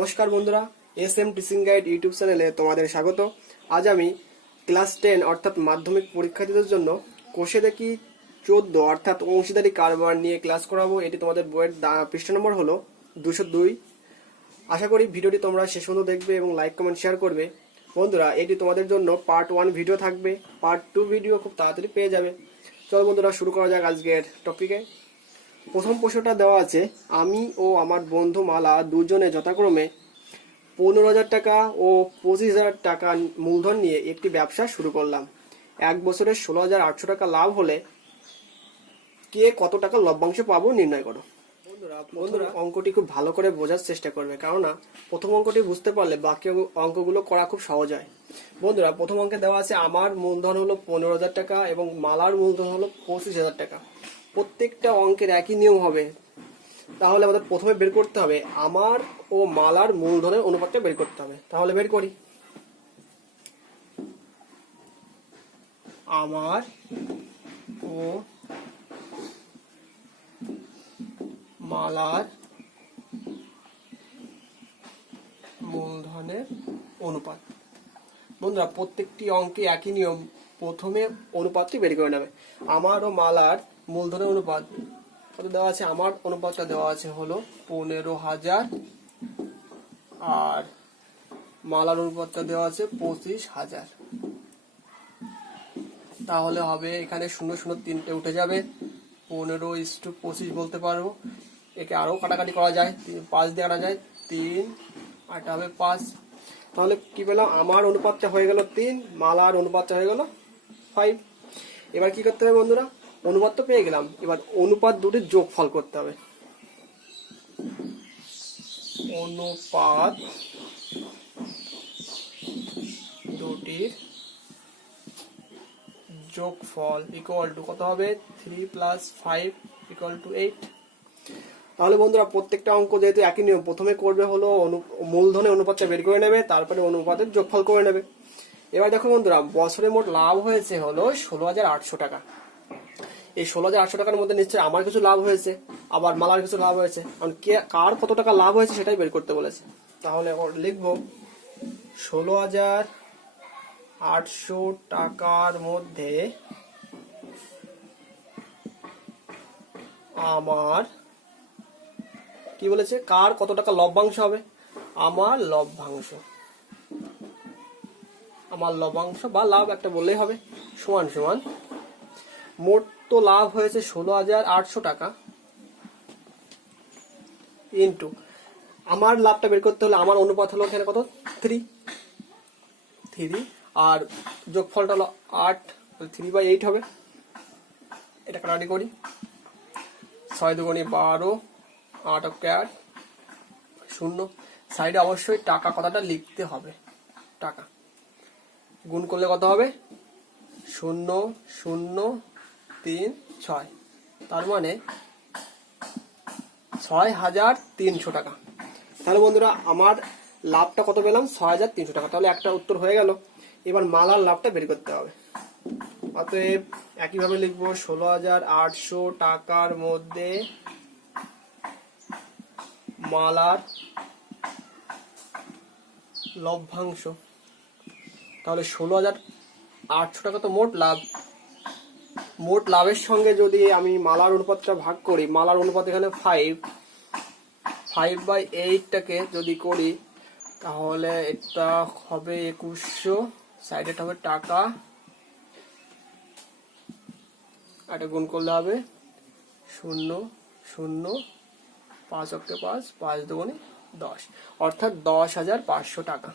নমস্কার বন্ধুরা, S M teaching guide YouTube চ্যানেলে তোমাদের স্বাগত। আজ আমি ক্লাস 10 অর্থাৎ মাধ্যমিক পরীক্ষার্থীদের জন্য কোষে দেখি 14 অর্থাৎ অংশীদারি কারবার নিয়ে ক্লাস করাবো। এটি তোমাদের বইয়ের পৃষ্ঠা নম্বর হলো 202। আশা করি ভিডিওটি তোমরা শেষ পর্যন্ত দেখবে এবং লাইক কমেন্ট শেয়ার করবে। বন্ধুরা, এটি তোমাদের জন্য পার্ট 1 ভিডিও থাকবে, পার্ট 2 ভিডিও খুব তাড়াতাড়ি পেয়ে যাবে। চলো বন্ধুরা, শুরু করা যাক আজকের টপিকে। প্রথম প্রশ্নটা দেওয়া আছে, আমি ও আমার বন্ধু মালা দুজনে যথাক্রমে 15,000 টাকা ও 25,000 টাকা মূলধন নিয়ে একটি ব্যবসা শুরু করলাম। এক বছরে 16,800 টাকা লাভ হলে কে কত টাকা লভ্যাংশ পাবো নির্ণয় করো। বন্ধুরা অঙ্কটি খুব ভালো করে বোঝার চেষ্টা করবে, কেননা প্রথম অঙ্কটি বুঝতে পারলে বাকি অঙ্কগুলো করা খুব সহজ হয়। বন্ধুরা, প্রথম অঙ্কে দেওয়া আছে আমার মূলধন হলো 15,000 টাকা এবং মালার মূলধন হলো 25,000 টাকা। প্রত্যেকটা অঙ্কের একই নিয়ম হবে, তাহলে আমাদের প্রথমে বের করতে হবে আমার ও মালার মূলধনের অনুপাতটা বের করতে হবে। তাহলে বের করি। আমার ও মালার মূলধনের অনুপাত। বন্ধুরা, প্রত্যেকটি অঙ্কে একই নিয়ম, প্রথমে অনুপাতটি বের করে নেবে। আমার ও মালার মূলধনের অনুপাত কত দেওয়া আছে? আমার অনুপাতটা দেওয়া আছে হলো 15,000 আর মালার অনুপাতটা দেওয়া আছে 25,000। তাহলে হবে এখানে 0 0 3টে উঠে যাবে, 15:25 বলতে পারবো। একে আরো কাটাকাটি করা যায়, 5 দিয়ে কাটা যায়, 3 আর হবে 5। তাহলে কি পেলাম? আমার অনুপাতটা হয়ে গেল 3, মালার অনুপাতটা হয়ে গেল 5। এবার কি করতে হবে বন্ধুরা? অনুপাত তো পেয়ে গেলাম, এবার অনুপাত দুটির যোগফল করতে হবে। অনুপাত দুটির যোগফল ইকুয়াল টু কত হবে? 3 + 5 = 8। তাহলে বন্ধুরা, প্রত্যেকটা অঙ্ক যেহেতু একই নিয়ম, প্রথমে করবে হলো মূলধনের অনুপাতটা বের করে নেবে, তারপরে অনুপাতের যোগফল করে নেবে। এবার দেখো বন্ধুরা, বছরে মোট লাভ হয়েছে হলো 16,800 টাকা। এই 16,800 টাকার মধ্যে নিশ্চয়ই আমার কিছু লাভ হয়েছে, আবার মালার কিছু লাভ হয়েছে। কারণ কার কত টাকা লাভ হয়েছে সেটাই বের করতে বলেছে। তাহলে লিখবো 16,800 টাকার মধ্যে আমার কি বলেছে, কার কত টাকা লভ্যাংশ হবে? আমার লভ্যাংশ বা লাভ একটা বললেই হবে, সমান সমান মোট তো লাভ হয়েছে 16,800 টাকা ইন্টু আমার লাভটা বের করতে হলে আমার অনুপাত হলো এখানে কত? 3 আর যোগফলটা হলো 8, 3/8 হবে। এটা কাটাকাটি করি, 6 দুগুণে 12, 8 8 0। সাইডে অবশ্যই টাকা কথাটা লিখতে হবে। টাকা গুণ করলে কত হবে? 0 0 3 6, তার মানে 6,300 টাকা। তাহলে বন্ধুরা, আমার লাভটা কত পেলাম? 6,300 টাকা। তাহলে একটা উত্তর হয়ে গেল। এবার মালার লাভটা বের করতে হবে। অতএব একইভাবে লিখবো 16,800 টাকার মধ্যে মালার লভ্যাংশ। তাহলে 16,800 টাকা তো মোট লাভ। মোট লাভের সঙ্গে যদি আমি মালার অনুপাতটা ভাগ করি, মালার অনুপাত এখানে 5/8টাকে যদি করি, তাহলে এটা হবে 2100। সাইডে হবে টাকা, এটা গুণ করলে হবে 0 0 5 অক্টে 5, 5 দুগুণে 10, অর্থাৎ 10,500 টাকা।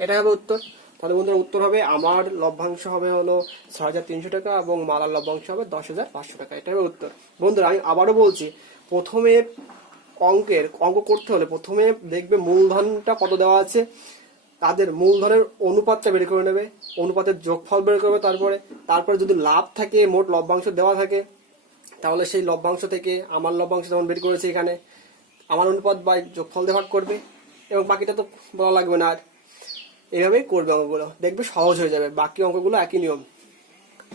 এটা হবে উত্তর। তাহলে বন্ধুরা, উত্তর হবে আমার লভ্যাংশ হবে হলো 6,300 টাকা এবং মালার লভ্যাংশ হবে 10,500 টাকা। এটা হবে উত্তর। বন্ধুরা, আমি আবারও বলছি, প্রথমে অঙ্ক করতে হলে প্রথমে দেখবে মূলধনটা কত দেওয়া আছে, তাদের মূলধনের অনুপাতটা বের করে নেবে, অনুপাতের যোগফল বের করবে। তারপরে যদি লাভ থাকে, মোট লভ্যাংশ দেওয়া থাকে, তাহলে সেই লভ্যাংশ থেকে আমার লভ্যাংশ যেমন বের করেছে এখানে, আমার অনুপাত বা যোগফল দিয়ে ভাগ করবে, এবং বাকিটা তো বলা লাগবে না। আর এইভাবেই করবে অঙ্কগুলো, দেখবে সহজ হয়ে যাবে। বাকি অঙ্কগুলো একই নিয়ম।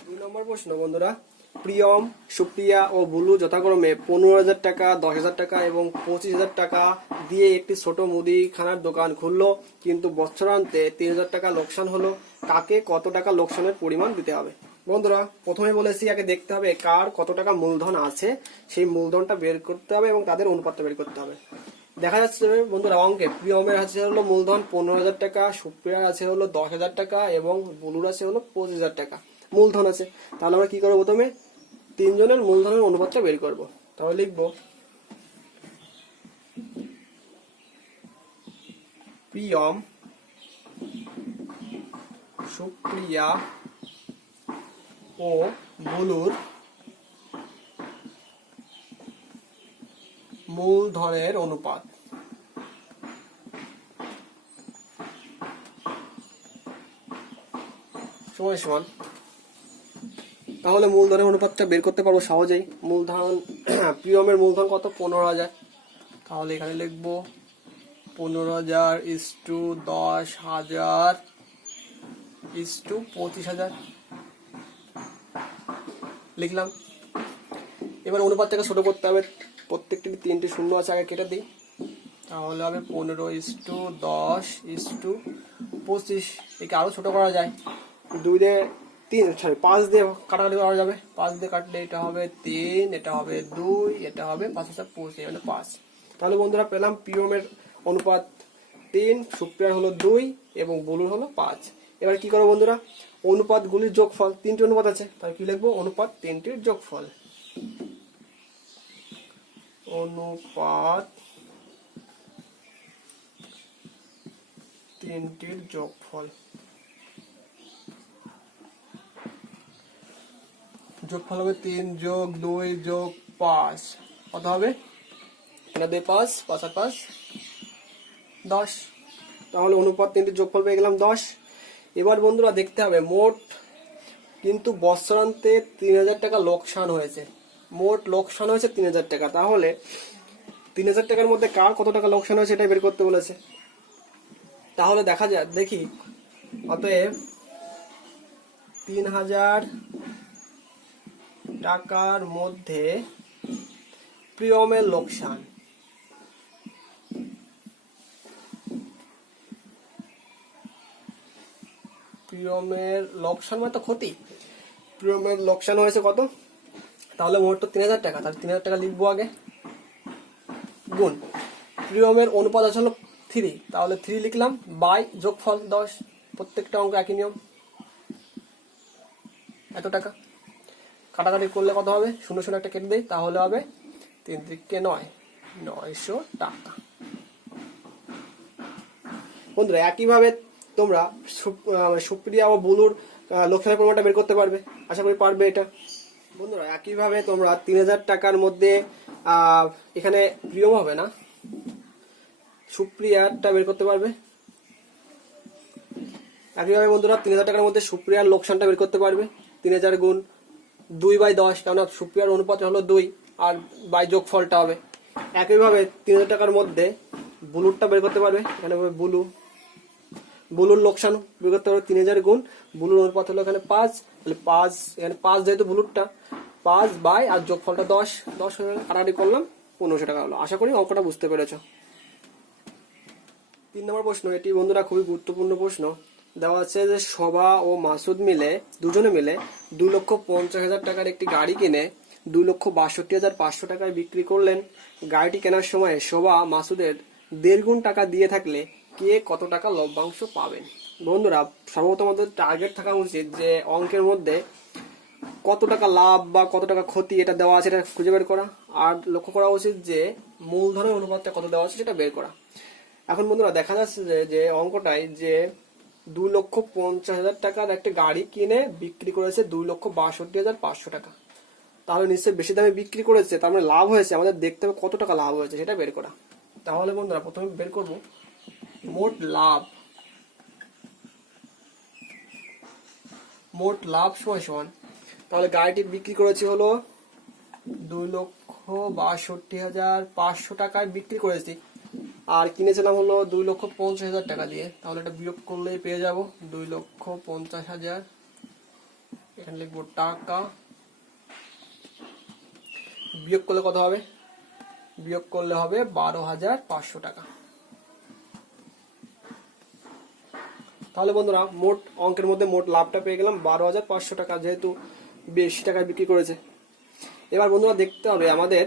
2 নম্বর প্রশ্ন বন্ধুরা, প্রিয়ম, সুপ্রিয়া ও বুলু যথাক্রমে 15,000 টাকা, 10,000 টাকা এবং 25,000 টাকা দিয়ে একটি ছোট মুদিখানার দোকান খুললো, কিন্তু বছরান্তে 3,000 টাকা লোকসান হলো। কাকে কত টাকা লোকসানের পরিমাণ দিতে হবে? বন্ধুরা, প্রথমে বলেছি আগে দেখতে হবে কার কত টাকা মূলধন আছে, সেই মূলধনটা বের করতে হবে এবং তাদের অনুপাতটা বের করতে হবে। দেখা যাচ্ছে বন্ধুরা অঙ্কে প্রিয়মের আছে হলো মূলধন 15,000 টাকা, সুপ্রিয়ার আছে হলো 10,000 টাকা এবং বুলুর আছে হলো 25,000 টাকা মূলধন আছে। তাহলে আমরা কি করবো? প্রথমে তিনজনের মূলধনের অনুপাতটা বের করব। তাহলে লিখবো প্রিয়ম, সুপ্রিয়া ও বুলুর মূলধনের অনুপাত সমান সমান। তাহলে মূলধনের অনুপাতটা বের করতে পারবো সহজেই। মূলধন প্রিয়মের মূলধন কত? 15,000। তাহলে এখানে লিখবো 15,000 ইস্টু 10,000 ইস্টু 25,000 লিখলাম। এবার অনুপাতটাকে ছোট করতে হবে, প্রত্যেকটি 3টে শূন্য আছে, আগে কেটে দিই। তাহলে হবে 15:10:25। একে আরো ছোট করা যায়, 5 দিয়ে কাটাকাটি করা যাবে। 5 দিয়ে কাটলে এটা হবে 3, এটা হবে 2, এটা হবে 5,25, মানে 5। তাহলে বন্ধুরা পেলাম প্রিয়মের অনুপাত 3, সুপ্রিয়ার হলো 2 এবং বুলুর হলো 5। এবার কি করবো বন্ধুরা? অনুপাতগুলির যোগফল, 3টে অনুপাত আছে, তাহলে কি লিখবো? অনুপাত 3টির যোগফল। অনুপাত 3টির যোগফল। যোগফল হবে 3 যোগ 2 যোগ 5, কত হবে? 2 5, 5 আর 5 10। তাহলে অনুপাত 3টির যোগফল পেয়ে গেলাম 10। এবার বন্ধুরা দেখতে হবে মোট কিন্তু বছরান্তে 3,000 টাকা লোকসান হয়েছে। মোট লোকসান হয়েছে 3,000 টাকা। তাহলে 3,000 টাকার মধ্যে কার কত টাকা লোকসান হয়েছে এটা বের করতে বলেছে। তাহলে দেখা যায়, দেখি। অতএব 3,000 টাকার মধ্যে প্রিয়মের লোকসান, প্রিয়মের লোকসান মানে তো ক্ষতি। প্রিয়মের লোকসান হয়েছে কত? তাহলে মোট তো 3,000 টাকা, তাহলে 3,000 টাকা লিখবো আগে, গুণ প্রিয়মের অনুপাত আছে হলো 3, তাহলে 3 লিখলাম, বাই যোগফল 10। প্রত্যেকটা অঙ্ক একই নিয়ম। এত টাকা কাটাকাটি করলে কত হবে? 0 0 একটা কেটে দেই, তাহলে হবে 3 3 9, 900 টাকা। বন্ধুরা একইভাবে তোমরা সুপ্রিয়া ও বুলুর লোকসানের পরিমাণটা বের করতে পারবে, আশা করি পারবে এটা। বন্ধুরা একইভাবে তোমরা 3,000 টাকার মধ্যে এখানে প্রিয়ম হবে না, সুপ্রিয়ারটা বের করতে পারবে। একইভাবে বন্ধুরা 3,000 টাকার মধ্যে সুপ্রিয়ার লোকসানটা বের করতে পারবে। 3,000 গুণ 2/10, কেননা সুপ্রিয়ার অনুপাত হলো 2 আর বাই যোগফলটা হবে। একইভাবে 3,000 টাকার মধ্যে বুলুরটা বের করতে পারবে। এখানে হবে বুলুর লোকসান বের করতে পারবে। 3,000 গুণ বুলুর অনুপাত হলো এখানে 5, তাহলে 5, এখানে 5 যেহেতু বুলুরটা, 5 বাই আর যোগফলটা 10 হয়ে গেল। কাটাকাটি করলাম, 1,500 টাকা হলো। আশা করি অঙ্কটা বুঝতে পেরেছো। 3 নম্বর প্রশ্ন, এটি বন্ধুরা খুবই গুরুত্বপূর্ণ প্রশ্ন। দেওয়া আছে যে শোভা ও মাসুদ মিলে, দুজনে মিলে 2,50,000 টাকার একটি গাড়ি কিনে 2,62,500 টাকায় বিক্রি করলেন। গাড়িটি কেনার সময় শোভা মাসুদের 1.5 গুণ টাকা দিয়ে থাকলে কে কত টাকা লভ্যাংশ পাবেন? বন্ধুরা সর্বপ্রথম আমাদের টার্গেট থাকা উচিত যে অঙ্কের মধ্যে কত টাকা লাভ বা কত টাকা ক্ষতি এটা দেওয়া আছে এটা খুঁজে বের করা, আর লক্ষ্য করা উচিত যে মূলধনের অনুপাতটা কত দেওয়া আছে সেটা বের করা। এখন বন্ধুরা দেখা যাচ্ছে যে অঙ্কটাই যে 2,50,000 টাকার একটা গাড়ি কিনে বিক্রি করেছে 2,62,500 টাকা। তাহলে নিশ্চয়ই বেশি দামে বিক্রি করেছে, তার মানে লাভ হয়েছে। আমাদের দেখতে হবে কত টাকা লাভ হয়েছে সেটা বের করা। তাহলে বন্ধুরা প্রথমে বের করব মোট লাভ। মোট লাভ সমান, তাহলে গাড়িটি বিক্রি করেছি হলো 2,62,500 টাকায় বিক্রি করেছি, আর কিনেছিলাম হলো 2,50,000 টাকা দিয়ে। তাহলে এটা বিয়োগ করলেই পেয়ে যাব 2,50,000। এখানে লিখবো টাকা বিয়োগ করলে কত হবে? বিয়োগ করলে হবে 12,500 টাকা। তাহলে বন্ধুরা মোট অঙ্কের মধ্যে মোট লাভটা পেয়ে গেলাম 12,500 টাকা, যেহেতু বেশি টাকায় বিক্রি করেছে। এবার বন্ধুরা দেখতে হবে আমাদের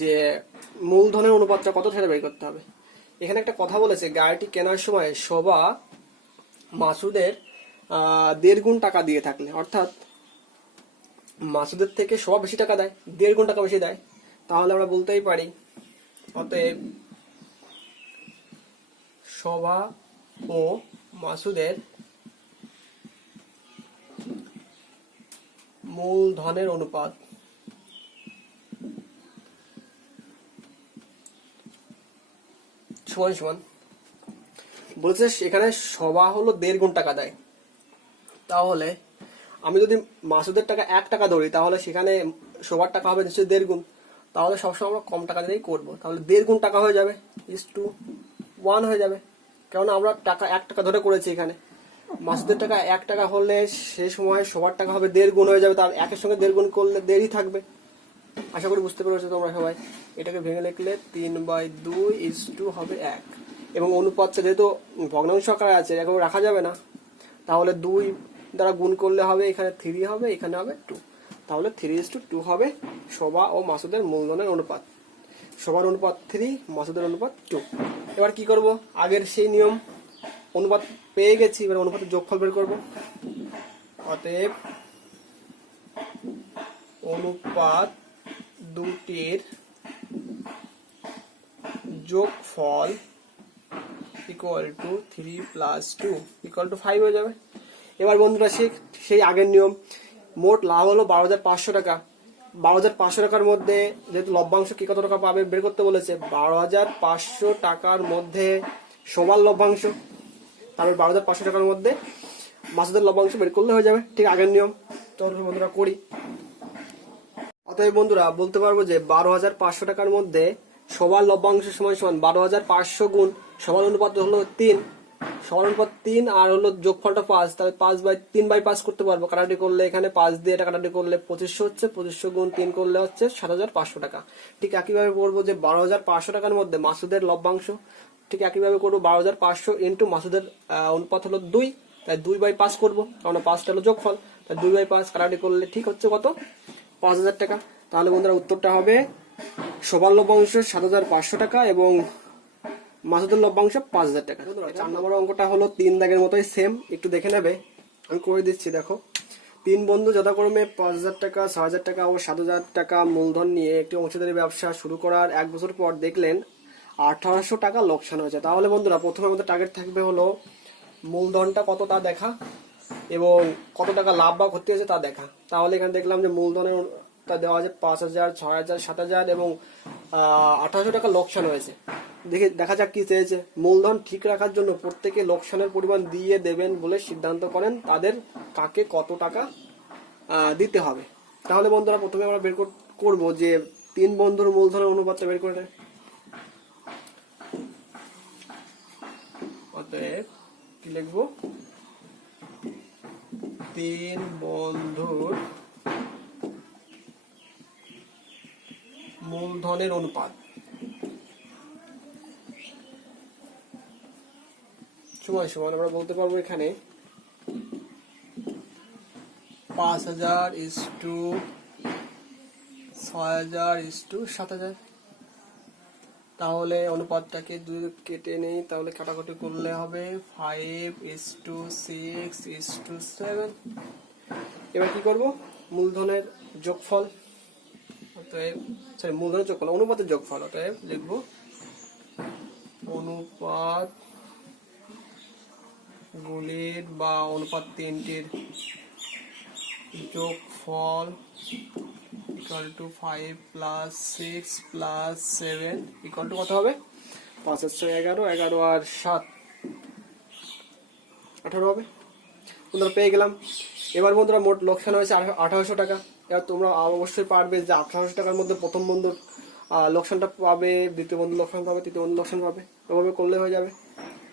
যে মূলধনের অনুপাতটা কত সেটা বের করতে হবে। এখানে একটা কথা বলেছে, গাড়িটি কেনার সময় শোভা মাসুদের 1.5 গুণ টাকা দিয়ে থাকলে, অর্থাৎ মাসুদের থেকে শোভা বেশি টাকা দেয়, 1.5 গুণ টাকা বেশি দেয়, তাহলে আমরা বলতেই পারি অতএব শোভা ও মাসুদের মূলধনের অনুপাত সমান সমান বলছে এখানে শোভা হলো 1.5 গুণ টাকা দেয়, তাহলে আমি যদি মাসুদের টাকা 1 টাকা ধরি তাহলে সেখানে শোভার টাকা হবে নিশ্চয়ই 1.5 গুণ, তাহলে সবসময় আমরা কম টাকা দিয়েই করবো, তাহলে 1.5 গুণ টাকা হয়ে যাবে, 1 হয়ে যাবে, কেননা আমরা টাকা 1 টাকা ধরে করেছি। এখানে মাসুদের টাকা 1 টাকা হলে সে সময় শোভার টাকা হবে 1.5 গুণ হয়ে যাবে, তার একের সঙ্গে 1.5 গুণ করলে 1.5ই থাকবে। আশা করি বুঝতে পেরেছো তোমরা সবাই। এটাকে ভেঙে লিখলে 3/2 হবে 1, এবং অনুপাতটা যেহেতু ভগ্নাংশ আকারে আছে এরকম রাখা যাবে না, তাহলে 2 দ্বারা গুণ করলে হবে এখানে 3 হবে, এখানে হবে 2, তাহলে 3:2 হবে শোভা ও মাসুদের মূলধনের অনুপাত। শোভার অনুপাত 3, মাসুদের অনুপাত 2। এবার কি করব? আগের সেই নিয়ম, অনুপাত পেয়ে গেছি, এবার অনুপাতের যোগফল বের করব। অতএব অনুপাত দুটির যোগফল ইকুয়াল টু 3 + 2 ইকুয়াল টু 5 হয়ে যাবে। এবার বন্ধুরা সেই আগের নিয়ম, মোট লাভ হলো 12,500 টাকা। 12,500 টাকার মধ্যে যেহেতু লভ্যাংশ কি কত টাকা পাবে বের করতে বলেছে, 12,500 টাকার মধ্যে শোভার লভ্যাংশ, তারপর 12,500 টাকার মধ্যে মাসুদের লভ্যাংশ বের করলে হয়ে যাবে, ঠিক আগের নিয়ম। তো বন্ধুরা করি। অতএব বন্ধুরা বলতে পারবো যে 12,500 টাকার মধ্যে শোভার লভ্যাংশ সমান সমান 12,500 গুণ শোভার অনুপাত হলো 3, শোভার অনুপাত 3 আর হলো যোগফলটা 5, তাহলে 3/5 করতে পারবো। কাটাকাটি করলে এখানে 5 দিয়ে কাটাকাটি করলে 2500 হচ্ছে, 2500 গুণ 3 করলে হচ্ছে 7,500 টাকা। ঠিক একইভাবে করবো যে 12,500 টাকার মধ্যে মাসুদের লভ্যাংশ, ঠিক একইভাবে করবো 12,500 ইন্টু মাসুদের অনুপাত হলো 2, তাই 2/5 করবো, কারণ 5টা হলো যোগফল, তাই 2/5 কাটাকাটি করলে ঠিক হচ্ছে কত? 5,000 টাকা। তাহলে বন্ধুরা উত্তরটা হবে শোভার লভ্যাংশ 7,500 টাকা এবং মাসুদের লভ্যাংশ 5,000 টাকা। 4 নম্বর অঙ্কটা হলো 3 দাগের মতোই সেম, একটু দেখে নেবে, আমি করে দিচ্ছি। দেখো, 3 বন্ধু যথাক্রমে 5,000 টাকা, 6,000 টাকা ও 7,000 টাকা মূলধন নিয়ে একটি অংশীদারি ব্যবসা শুরু করার 1 বছর পর দেখলেন 1,800 টাকা লোকসান হয়েছে। তাহলে বন্ধুরা প্রথমে আমাদের টার্গেট থাকবে হলো মূলধনটা কত তা দেখা এবং কত টাকা লাভ বা ক্ষতি হয়েছে তা দেখা। তাহলে এখানে দেখলাম যে মূলধনের তা দেওয়া আছে 5,000, 6,000, 7,000 এবং 1,800 টাকা লোকসান হয়েছে। দেখা যাক কি চেয়েছে। মূলধন ঠিক রাখার জন্য প্রত্যেকে লোকসানের পরিমাণ দিয়ে দেবেন বলে সিদ্ধান্ত করেন তাদের কাকে কত টাকা দিতে হবে। তাহলে বন্ধুরা প্রথমে আমরা বের করবো যে 3 বন্ধুর মূলধনের অনুপাতটা বের করে নেয়। অতএব কি লিখবো? 3 বন্ধুর মূলধনের অনুপাত সমান সমান আমরা বলতে পারবো এখানে 5,000:6,000:7,000। তাহলে অনুপাতটাকে 2 কেটে নেই, তাহলে কাটাকুটি করলে হবে 5:6:7। এবার কি করব? মূলধনের যোগফল, অতএব মূলধনের যোগফল অনুপাতের যোগফল, অতএব লিখবো অনুপাত গুলির বা অনুপাত 3টির যোগফল ইকুয়াল টু 5 + 6 + 7 ইকুয়াল টু কত হবে? 5 আর 6 11, 11 আর 7 18 হবে। বন্ধুরা পেয়ে গেলাম। এবার বন্ধুরা মোট লোকসান হয়েছে 1,800 টাকা। এবার তোমরা অবশ্যই পারবে যে 1,800 টাকার মধ্যে প্রথম বন্ধুর লোকসানটা পাবে, দ্বিতীয় বন্ধু লোকসান পাবে, তৃতীয় বন্ধু লোকসান পাবে, এভাবে করলে হয়ে যাবে।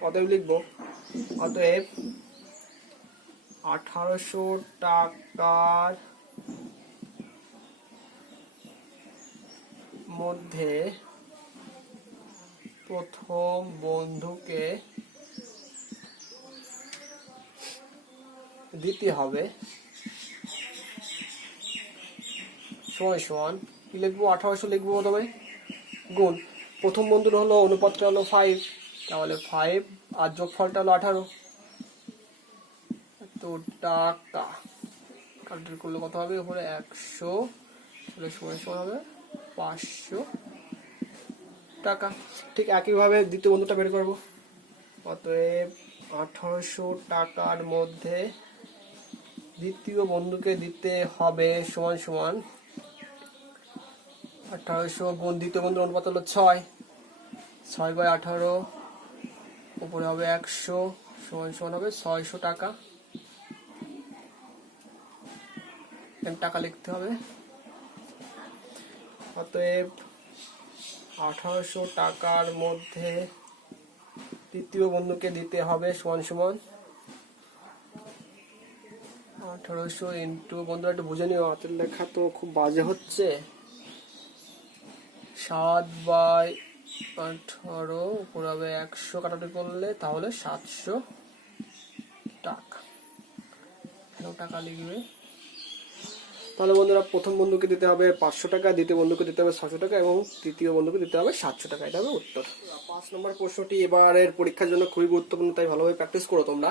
অতএব লিখবো অতএব 1,800 টাকার মধ্যে প্রথম বন্ধুকে দিতে হবে সমান সমান কি লিখবো 1800 লিখবো প্রথমে গুণ প্রথম বন্ধুর হলো অনুপাতটা হলো 5 তাহলে 5 আর যোগফলটা হলো 18 তো টাকা ক্যালকুলেট করলে কত হবে উপরে 100 তাহলে সমান সমান হবে 500 টাকা। ঠিক একইভাবে দ্বিতীয় বন্ধুটা বের করবো অতএব 1800 টাকার মধ্যে দ্বিতীয় বন্ধুকে দিতে হবে সমান সমান 1800 গুণ দ্বিতীয় বন্ধুর অনুপাত হলো 6/18 উপরে হবে 100 সমান সমান হবে 600 টাকা। টাকা লিখতে হবে অতএব 1800 টাকার মধ্যে তৃতীয় বন্ধুকে দিতে হবে সমান সমান 1800 ইন্টু বন্ধুরা একটু বুঝে নিও হাতের লেখা তো খুব বাজে হচ্ছে 7/18 উপরে হবে 100 কাটাকাটি করলে তাহলে 700 টাকা টাকা লিখবে। তাহলে বন্ধুরা প্রথম বন্ধুকে দিতে হবে 500 টাকা দ্বিতীয় বন্ধুকে দিতে হবে 600 টাকা এবং তৃতীয় বন্ধুকে দিতে হবে 700 টাকা এটা হবে উত্তর। 5 নম্বর প্রশ্নটি এবারের পরীক্ষার জন্য খুবই গুরুত্বপূর্ণ তাই ভালোভাবে প্র্যাকটিস করো তোমরা।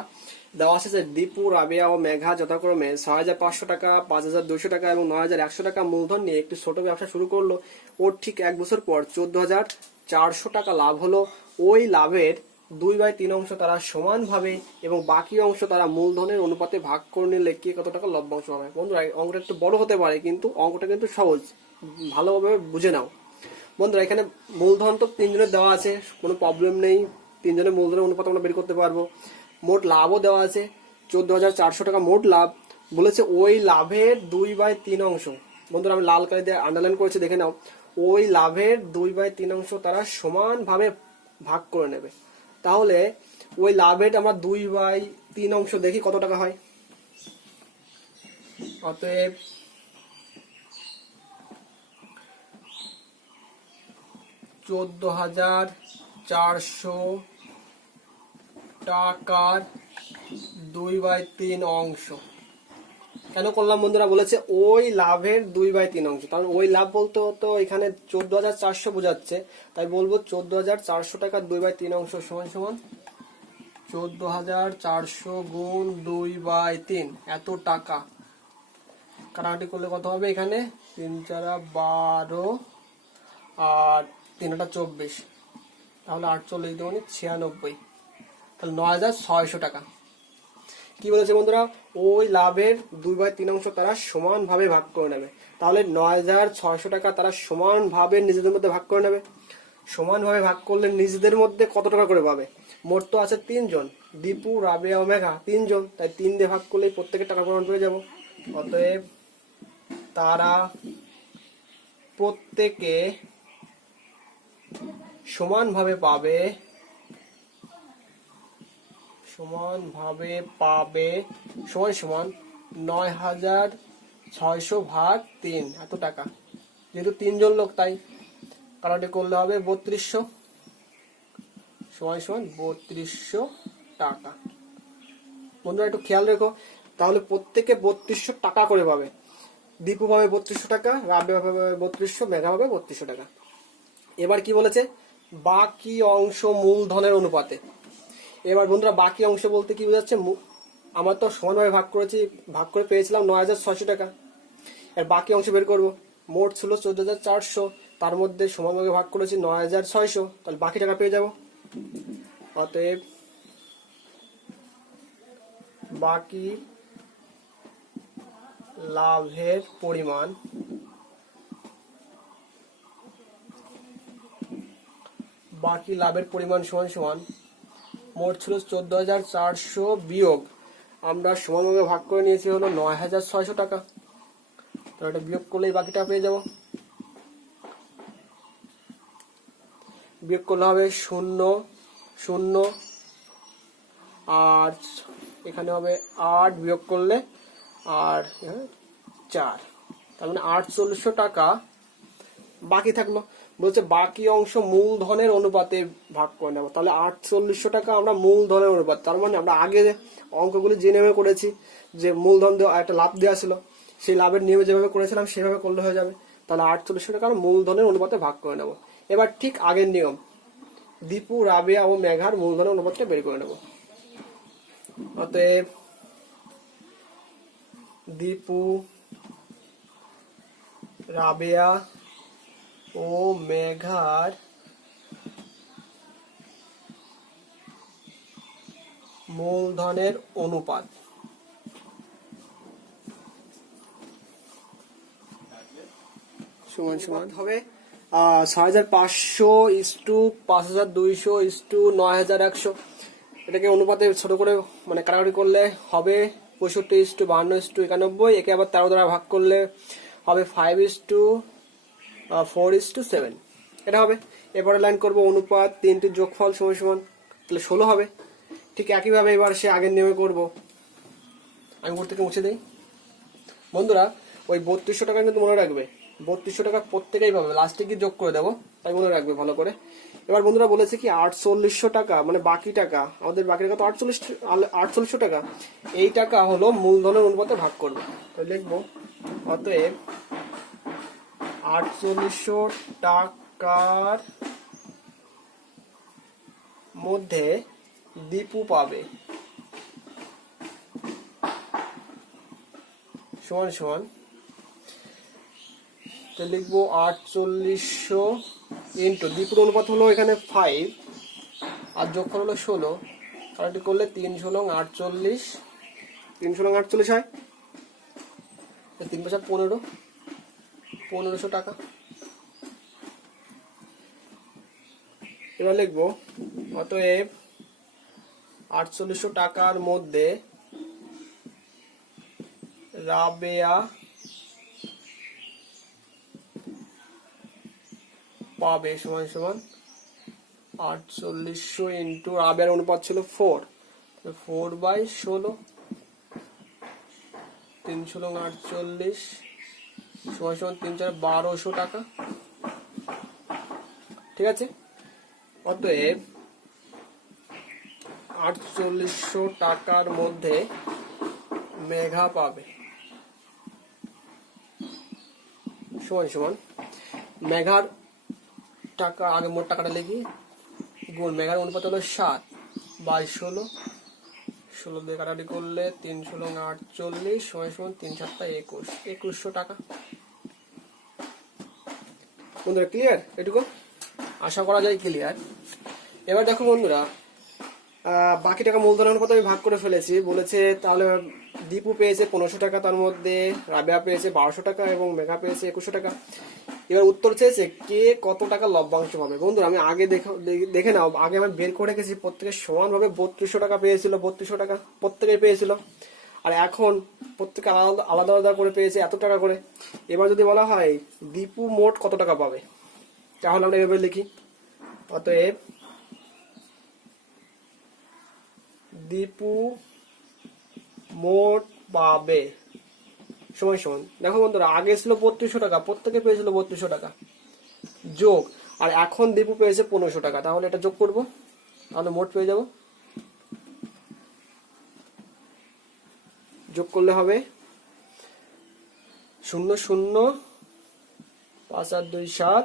দেওয়া আছে যে দীপু রাবেয়া ও মেঘা যথাক্রমে 6500 টাকা 5200 টাকা এবং 9100 টাকা মূলধন নিয়ে একটি ছোট ব্যবসা শুরু করলো। ওর ঠিক 1 বছর পর 14400 টাকা লাভ হলো। ওই লাভের 2/3 অংশ তারা সমানভাবে এবং বাকি অংশ তারা মূলধনের অনুপাতে ভাগ করে নিলে কে কত টাকা লভ্যাংশ পাবে। বন্ধুরা অঙ্কটা একটু বড় হতে পারে কিন্তু অঙ্কটা কিন্তু সহজ, ভালোভাবে বুঝে নাও। বন্ধুরা এখানে মূলধন তো 3 জনের দেওয়া আছে, কোনো প্রবলেম নেই, 3 জনের মূলধনের অনুপাত আমরা বের করতে পারবো। মোট লাভও দেওয়া আছে 14400 টাকা মোট লাভ। বলেছে ওই লাভের 2/3 অংশ, বন্ধুরা আমি লাল কালি দিয়ে আন্ডারলাইন করেছি দেখে নাও। ওই লাভের 2/3 অংশ তারা সমানভাবে ভাগ করে নেবে। তাহলে ওই লাভের আমরা 2/3 অংশ দেখি কত টাকা হয়। অতএব 14400 টাকার 2/3 অংশ কেন করলাম বন্ধুরা, বলেছে ওই লাভের 2/3 অংশ, কারণ ওই লাভ বলতে তো এখানে 14400 বোঝাচ্ছে, তাই বলবো 14400 টাকার 2/3 অংশ সমান সমান 14400 গুণ 2/3 এত টাকা। কাটাকাটি করলে কত হবে, এখানে 3 4 12 আর 3 24, তাহলে 48 দুগুণে 96, তাহলে 9600 টাকা। কি বলেছে বন্ধুরা, ওই লাভের 2/3 অংশ তারা সমানভাবে ভাগ করে নেবে। তাহলে 9600 টাকা তারা সমানভাবে নিজেদের মধ্যে ভাগ করে নেবে। সমানভাবে ভাগ করলে নিজেদের মধ্যে কত টাকা করে পাবে। মোট তো আছে 3 জন, দীপু রাবেয়া ও মেঘা 3 জন, তাই 3 দিয়ে ভাগ করলেই প্রত্যেকের টাকা প্রমাণ পেয়ে যাব। অতএব তারা প্রত্যেকে সমানভাবে পাবে সমান সমান 9600 ভাগ 3 এত টাকা। যেহেতু 3 জন লোক তাই কাটাকাটি করলে হবে 3200 সমান 3200 টাকা। বন্ধুরা একটু খেয়াল রেখো, তাহলে প্রত্যেকে 3200 টাকা করে পাবে। দীপু পাবে 3200 টাকা, রাবেয়া পাবে 3200, মেঘা পাবে 3200 টাকা। এবার কি বলেছে, বাকি অংশ মূলধনের অনুপাতে। এবার বন্ধুরা বাকি অংশ বলতে কি বোঝাচ্ছে, আমার তো সমানভাবে ভাগ করেছি, ভাগ করে পেয়েছিলাম 9600 টাকা। এর বাকি অংশ বের করব। মোট ছিল 14400, তার মধ্যে সমানভাবে ভাগ করেছি 9600, তাহলে বাকি টাকা পেয়ে যাব। অতএব বাকি লাভের পরিমাণ সমান সমান মোট ছিল 14400 বিয়োগ আমরা সমানভাবে ভাগ করে নিয়েছি হলো 9600 টাকা। তো এটা বিয়োগ করলেই বাকিটা পেয়ে যাব। বিয়োগ করলে হবে 0 0 আর এখানে হবে 8 বিয়োগ করলে আর 4, তার মানে 4800 টাকা বাকি থাকলো। বলছে বাকি অংশ মূলধনের অনুপাতে ভাগ করে নেবো। তাহলে 4800 টাকা আমরা মূলধনের অনুপাত, তার মানে আমরা আগে অঙ্কগুলি যে নিয়মে করেছি, যে মূলধন দেওয়া একটা লাভ দেওয়া ছিল, সেই লাভের নিয়মে যেভাবে করেছিলাম সেভাবে করলে হয়ে যাবে। তাহলে 4800 টাকা আমরা মূলধনের অনুপাতে ভাগ করে নেবো। এবার ঠিক আগের নিয়ম, দীপু, রাবেয়া ও মেঘার মূলধনের অনুপাতটা বের করে নেবো। অতএব দীপু, রাবেয়া ও মেঘার মূলধনের অনুপাত সমান সমান হবে 6500:5200:9100। এটাকে অনুপাতে ছোট করে মানে কাটাকাটি করলে হবে 65:52:91। একে আবার 13 দ্বারা ভাগ করলে হবে 5:4:7। এটা হবে। এবারে লাইন করব অনুপাত 3টির যোগফল সমান সমান, তাহলে 16 হবে। ঠিক একইভাবে এবার সে আগের নিয়মে করব। আমি বোর্ড থেকে মুছে দিই। বন্ধুরা ওই 3200 টাকা কিন্তু মনে রাখবে, 3200 টাকা প্রত্যেকেই পাবে, লাস্টে গিয়ে যোগ করে দেবো, তাই মনে রাখবে ভালো করে। এবার বন্ধুরা বলেছে কি 4800 টাকা মানে বাকি টাকা, আমাদের বাকি টাকা তো 4800 টাকা, এই টাকা হলো মূলধনের অনুপাতে ভাগ করবো। তো লিখবো অতএব 4800 টাকার মধ্যে দীপু পাবে সমান সমান, তো লিখবো 4800 ইন্টু দীপুর অনুপাত হলো এখানে 5 আর যোগফল হলো 16, কাটাকাটি করলে 3×16=48, 3×48 হয়, 3×5=15, 1500 টাকা। এবার লিখবো অতএব 4800 টাকার মধ্যে রাবেয়া পাবে সমান সমান 4800 ইন্টু রাবেয়ার অনুপাত ছিল 4, 4/16, 3×48 সমান সমান 3×4=1200 টাকা। ঠিক আছে, অতএব 4800 টাকার মধ্যে মেঘা পাবে সমান সমান, মেঘার টাকা আগে মোট টাকাটা লিখি, গুণ মেঘার অনুপাত হলো 7/16, 16 দিয়ে কাটাকাটি করলে 3×48 সমান সমান 3×7=21, 2100 টাকা। বন্ধুরা ক্লিয়ার? এটুকু আশা করা যায় ক্লিয়ার। এবার দেখো বন্ধুরা, বাকি টাকা মূলধন অনুপাতে আমি ভাগ করে ফেলেছি। বলেছে তাহলে দীপু পেয়েছে 1500 টাকা, তার মধ্যে রাবেয়া পেয়েছে 1200 টাকা এবং মেঘা পেয়েছে 2100 টাকা। এবার উত্তর চেয়েছে কে কত টাকা লভ্যাংশ পাবে। বন্ধুরা আমি আগে দেখে নাও, আগে আমি বের করে রেখেছি প্রত্যেকের সমানভাবে 3200 টাকা পেয়েছিল, 3200 টাকা প্রত্যেকেই পেয়েছিল। আর এখন প্রত্যেকে আলাদা আলাদা আলাদা করে পেয়েছে এত টাকা করে। এবার যদি বলা হয় দীপু মোট কত টাকা পাবে, তাহলে আমরা এভাবে লিখি অতএব দীপু মোট পাবে সমান সমান, দেখো বন্ধুরা আগে ছিল 3200 টাকা, প্রত্যেকে পেয়েছিল 3200 টাকা, যোগ আর এখন দীপু পেয়েছে 1500 টাকা, তাহলে এটা যোগ করব, তাহলে মোট পেয়ে যাব। যোগ করলে হবে 00 5 আর 2 7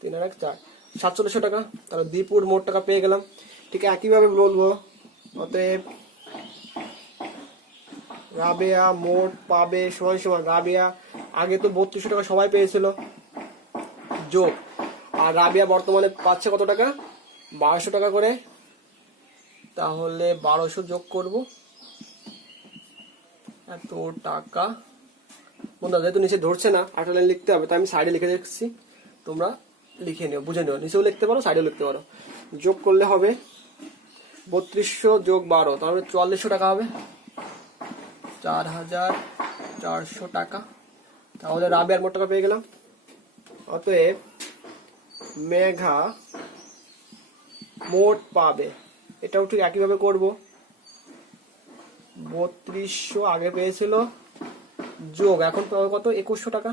3 আর 1 4, 4700 টাকা। তাহলে দীপুর মোট টাকা পেয়ে গেলাম। ঠিক একইভাবে বলবো অতএব রাবেয়া মোট পাবে সমান সমান, রাবেয়া আগে তো 3200 টাকা সবাই পেয়েছিল, যোগ আর রাবেয়া বর্তমানে পাচ্ছে কত টাকা, 1200 টাকা করে, তাহলে 1200 যোগ করব এত টাকা। বন্ধুরা যেহেতু নিচে ধরছে না, একটা লাইন লিখতে হবে, তাই আমি সাইডে লিখে দিচ্ছি, তোমরা লিখে নিও, বুঝে নিও, নিচেও লিখতে পারো সাইডেও লিখতে পারো। যোগ করলে হবে 3200 যোগ 12, তাহলে 4400 টাকা হবে, 4400 টাকা। তাহলে রাবেয়ার মোট টাকা পেয়ে গেলাম। অতএব মেঘা মোট পাবে, এটাও ঠিক একইভাবে করব, 3200 আগে পেয়েছিল, যোগ এখন পাবে কত, 2100 টাকা।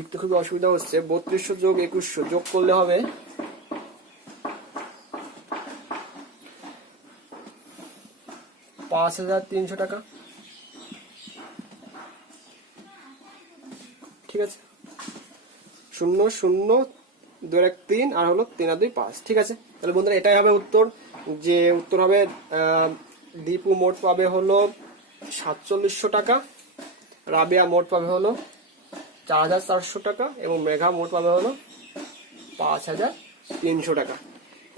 লিখতে খুবই অসুবিধা হচ্ছে। 3200 যোগ 2100 যোগ করলে হবে 5300 টাকা। ঠিক আছে, 0 0 2 1 3 আর হলো 3 আর 2 5। ঠিক আছে, তাহলে বন্ধুরা এটাই হবে উত্তর। যে উত্তর হবে দীপু মোট পাবে হলো 4700 টাকা, রাবিয়া মোট পাবে হলো 4400 টাকা এবং মেঘা মোট পাবে হলো 5300 টাকা।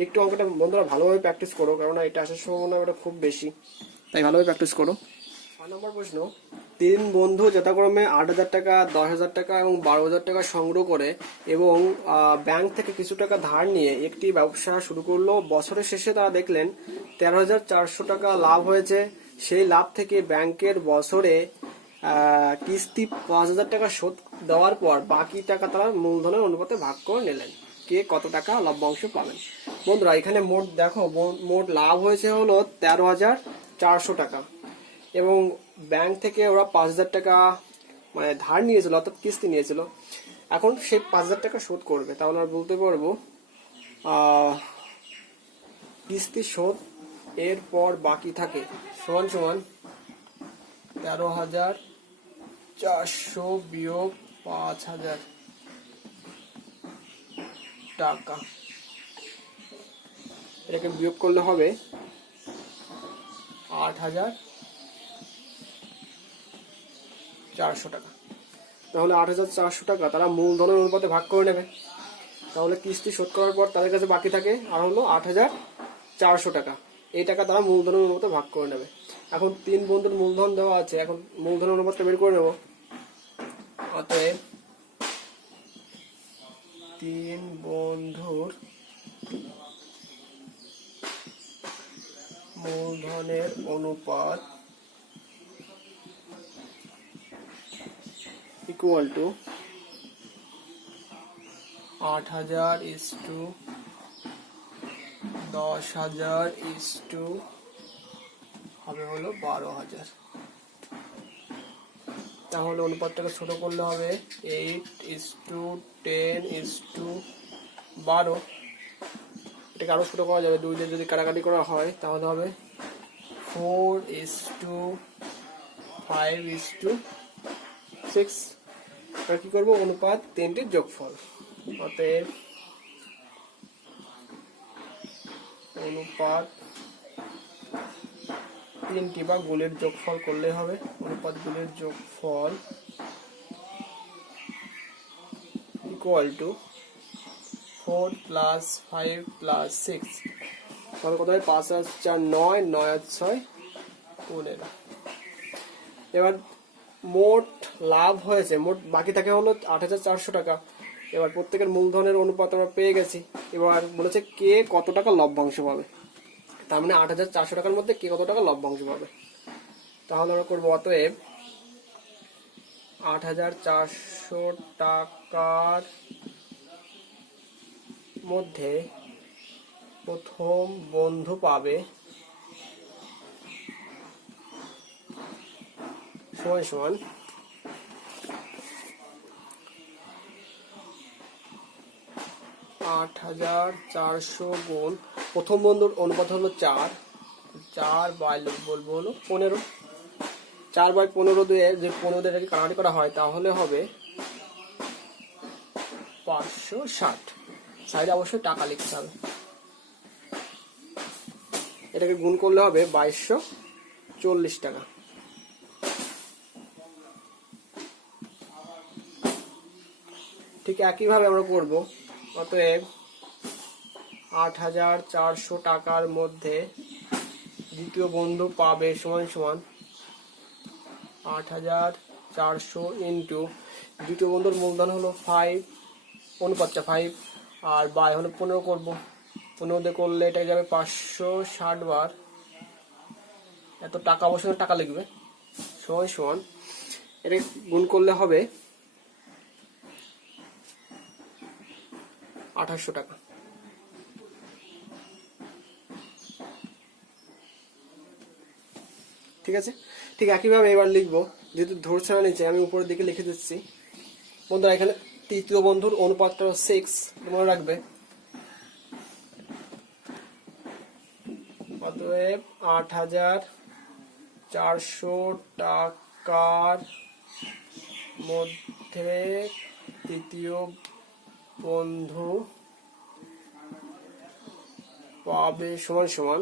একটু অঙ্কটা বন্ধুরা ভালোভাবে প্র্যাকটিস করো, কারণ এটা আসার সম্ভাবনা এটা খুব বেশি, তাই ভালোভাবে প্র্যাকটিস করো। 6 নম্বর প্রশ্ন, 3 বন্ধু যথাক্রমে 8000 টাকা, 10000 টাকা এবং 12000 টাকা সংগ্রহ করে এবং ব্যাংক থেকে কিছু টাকা ধার নিয়ে একটি ব্যবসা শুরু করলো। বছরের শেষে তারা দেখলেন 13400 টাকা লাভ হয়েছে। সেই লাভ থেকে ব্যাংকের বছরে কিস্তি 5000 টাকা শোধ দেওয়ার পর বাকি টাকা তারা মূলধনের অনুপাতে ভাগ করে নিলেন। কে কত টাকা লভ্যাংশ পাবেন? বন্ধুরা এখানে মোট দেখো, মোট লাভ হয়েছে হলো 13400 টাকা এবং ব্যাংক থেকে ওরা 5000 টাকা মানে ধার নিয়েছিল, অর্থাৎ কিস্তি নিয়েছিল। এখন সেই 5000 টাকা শোধ করবে, তাহলে আমরা বলতে পারবো কিস্তি শোধ এর পর বাকি থাকে সমান সমান 13400 বিয়োগ 5000 টাকা। এটাকে বিয়োগ করলে হবে 8400 টাকা। তাহলে 8400 টাকা তারা মূলধনের অনুপাতে ভাগ করে নেবে। তাহলে কিস্তি শোধ করার পর তাদের কাছে বাকি থাকে আর হলো 8400 টাকা। এই টাকা তারা মূলধনের অনুপাতে ভাগ করে নেবে। এখন 3 বন্ধুর মূলধন দেওয়া আছে, এখন মূলধনের অনুপাতটা বের করে নেব। অতএব 3 বন্ধুর মূলধনের অনুপাত ইকুয়াল টু 8000:10,000 হবে হলো 12000। তাহলে অনুপাতটাকে ছোট করলে হবে 8:10:12। এটাকে আরো ছোট করা যাবে, 2 দিয়ে যদি কাটাকাটি করা হয় তাহলে হবে 4:5:6। আর কি করবো, অনুপাত 3টির যোগফল। অতএব অনুপাত 3টি বা গুণের যোগফল করলে হবে, অনুপাত গুণের যোগফল ইকুয়াল টু 4 + 5 + 6। তাহলে কত হয়, 5 আর 4 9, 9 আর 6 15। এবার মোট লাভ হয়েছে, মোট বাকি থাকে হলো 8400 টাকা। এবার প্রত্যেকের মূলধনের অনুপাত আমরা পেয়ে গেছি। এবার বলেছে কে কত টাকা লভ্যাংশ পাবে, তার মানে 8400 টাকার মধ্যে কে কত টাকা লভ্যাংশ পাবে। তাহলে আমরা করবো, অতএব 8400 টাকার মধ্যে প্রথম বন্ধু পাবে সমান সমান 8400 গুণ প্রথম বন্ধুর অনুপাত হলো 4, 4 বাই বলবো হলো 15। 4/15 দিয়ে যে 15 দিয়ে কাটাকাটি করা হয় তাহলে হবে 560। সাইডে অবশ্যই টাকা লিখতে হবে। এটাকে গুণ করলে হবে 2240 টাকা। ঠিক একইভাবে আমরা করব। অতএব 8400 টাকার মধ্যে দ্বিতীয় বন্ধু পাবে সমান সমান 8400 ইন্টু দ্বিতীয় বন্ধুর মূলধন হলো 5, অনুপাতটা 5 আর বাই হলো 15 করব। 15 দিয়ে করলে এটা যাবে 560 বার। এত টাকা অবশ্যই টাকা লিখবে, সমান সমান এটা গুণ করলে হবে 2800 টাকা। ঠিক আছে, ঠিক একইভাবে এবার লিখবো, যেহেতু ধরছে না নিচে, আমি উপরের দিকে লিখে দিচ্ছি। বন্ধুরা এখানে তৃতীয় বন্ধুর অনুপাতটা 6 মনে রাখবে। অতএব 8,400 টাকার মধ্যে তৃতীয় বন্ধু পাবে সমান সমান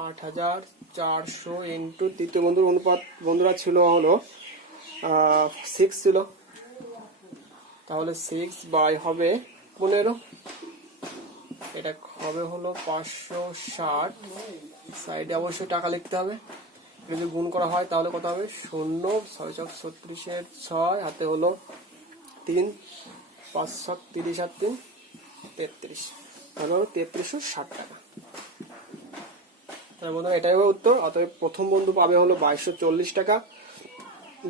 8,400 ইন্টু তৃতীয় বন্ধুর অনুপাত বন্ধুরা ছিল হলো 6 ছিল, তাহলে 6 বাই হবে 15, এটা হবে হলো 560। সাইডে অবশ্যই টাকা লিখতে হবে, যদি গুণ করা হয় তাহলে কত হবে 0 6 36 6 হাতে হলো 3 5 7 30 আর 3 33, তাহলে 3360 টাকা। তাহলে বন্ধুরা এটাই হবে উত্তর। অতএব প্রথম বন্ধু পাবে হলো 2240 টাকা,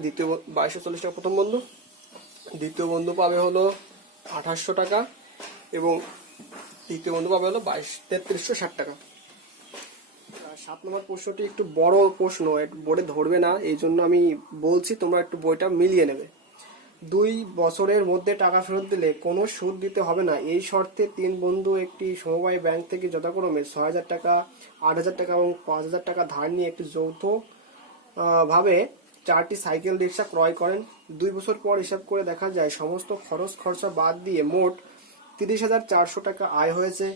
দ্বিতীয় 2240 টাকা প্রথম বন্ধু, দ্বিতীয় বন্ধু পাবে হলো 2800 টাকা এবং তৃতীয় বন্ধু পাবে হলো 3360 টাকা। 7 নম্বর প্রশ্নটি একটু বড় প্রশ্ন, বোর্ডে ধরবে না, এই জন্য আমি বলছি তোমরা একটু বইটা মিলিয়ে নেবে। 2 বছরের মধ্যে টাকা ফেরত দিলে কোনো সুদ দিতে হবে না, এই শর্তে 3 বন্ধু একটি সমবায় ব্যাংক থেকে যথাক্রমে 6000 টাকা, 8000 টাকা এবং 5000 টাকা ধার নিয়ে একটি যৌথ ভাবে 4টি সাইকেল রিক্সা ক্রয় করেন। 2 বছর পর হিসাব করে দেখা যায় সমস্ত খরচ খরচা বাদ দিয়ে মোট 30,400 টাকা আয় হয়েছে।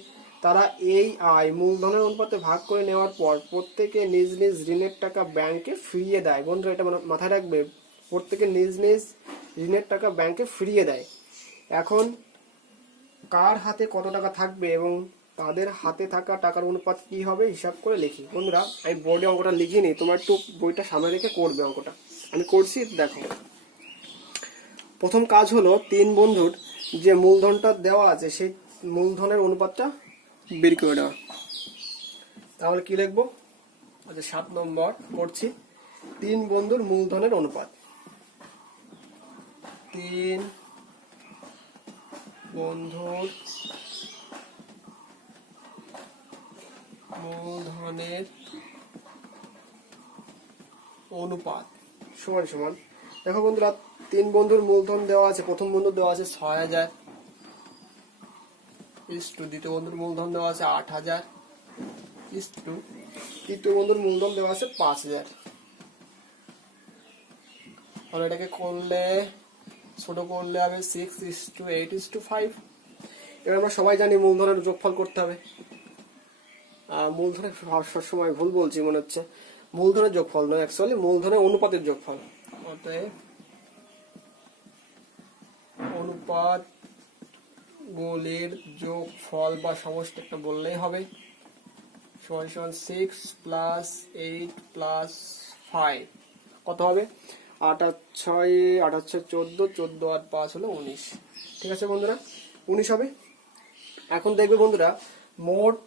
তারা এই আয় মূলধনের অনুপাতে ভাগ করে নেওয়ার পর প্রত্যেকে নিজ নিজ ঋণের টাকা ব্যাংকে ফিরিয়ে দেয়। বন্ধুরা এটা মাথায় রাখবে, প্রত্যেকে নিজ নিজ ঋণের টাকা ব্যাংকে ফিরিয়ে দেয়। এখন কার হাতে কত টাকা থাকবে এবং তাদের হাতে থাকা টাকার অনুপাত কি হবে হিসাব করে লিখি। বন্ধুরা এই বোর্ডে অঙ্কটা লিখিনি, তোমার একটু বইটা সামনে রেখে করবে অঙ্কটা, আমি করছি দেখো। প্রথম কাজ হলো 3 বন্ধুর যে মূলধনটা দেওয়া আছে সেই মূলধনের অনুপাতটা বের করে দেওয়া। তাহলে কি লিখবো? আচ্ছা 7 নম্বর করছি, 3 বন্ধুর মূলধনের অনুপাত। 3 বন্ধুর মূলধনের অনুপাত সমান সমান, দেখো বন্ধুরা 3 বন্ধুর মূলধন দেওয়া আছে, প্রথম বন্ধুর দেওয়া আছে 6000 ইস্টু দ্বিতীয় বন্ধুর মূলধন দেওয়া আছে 8000 ইস্টু তৃতীয় বন্ধুর মূলধন দেওয়া আছে 5000। তাহলে এটাকে করলে ছোট করলে হবে 6:8:5। এবার আমরা সবাই জানি মূলধনের যোগফল করতে হবে। মূলধনের সবসময় ভুল বলছি মনে হচ্ছে, মূলধনের যোগফল নয়, অ্যাকচুয়ালি মূলধনের অনুপাতের যোগফল। অতএব অনুপাত গুলির যোগফল বা সমষ্টি একটা বললেই হবে, সমান সমান 6 + 8 + 5 কত হবে 8 আর 6 8 আর 6 14, 14 আর 5 হলো 19। ঠিক আছে বন্ধুরা 19 হবে। এখন দেখবে বন্ধুরা মোট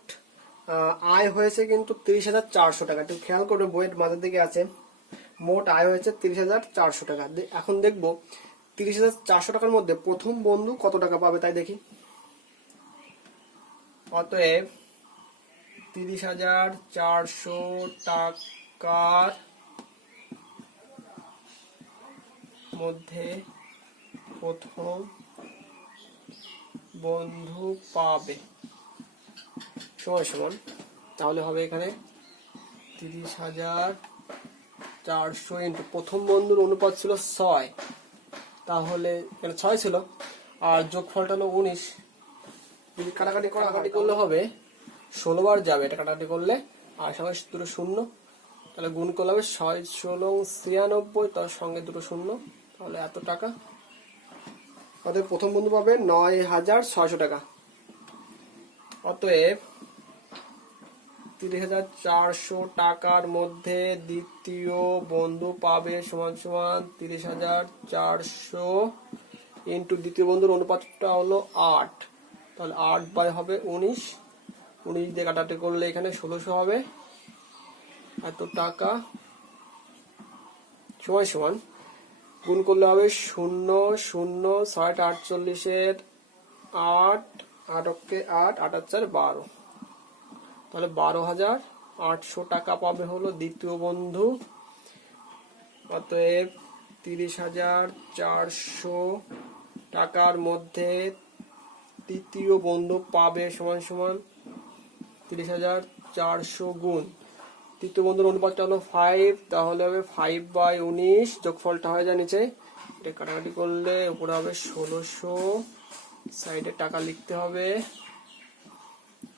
আয় হয়েছে কিন্তু 30,400 টাকা, একটু খেয়াল করবে বইয়ের মাঝের দিকে আছে, মোট আয় হয়েছে 30,400 টাকা। এখন দেখবো 30,400 টাকার মধ্যে প্রথম বন্ধু কত টাকা পাবে তাই দেখি। অতএব 30,400 টাকার মধ্যে প্রথম বন্ধু পাবে সমান সমান, তাহলে হবে এখানে 30,400 ইন্টু প্রথম বন্ধুর অনুপাত ছিল 6, তাহলে এখানে 6 ছিল আর যোগফলটা হলো 19। যদি কাটাকাটি করলে হবে 16 বার যাবে, এটা কাটাকাটি করলে আর সঙ্গে দুটো শূন্য, তাহলে গুণ করলে হবে 6 16 96, তার সঙ্গে দুটো শূন্য, তাহলে এত টাকা। অতএব প্রথম বন্ধু পাবে 9,600 টাকা। অতএব 30,400 টাকার মধ্যে দ্বিতীয় বন্ধু পাবে সমান সমান 30,400 ইন্টু দ্বিতীয় বন্ধুর অনুপাতটা হলো 8, তাহলে 8 বাই হবে 19, 19 দিয়ে কাটাকাটি করলে এখানে 1600 হবে। এত টাকা সমান সমান গুণ করলে হবে 0 0 6 48 8 8 8 8 4 12, তাহলে 12,800 টাকা পাবে হলো দ্বিতীয় বন্ধু। অতএব 30,400 টাকার মধ্যে তৃতীয় বন্ধু পাবে সমান সমান 30,400 গুণ তৃতীয় বন্ধুর অনুপাতটা হলো 5, তাহলে হবে 5/19, যোগফলটা হয়ে যায় নিচে, এটা কাটাকাটি করলে উপরে হবে 1600, সাইডে টাকা লিখতে হবে,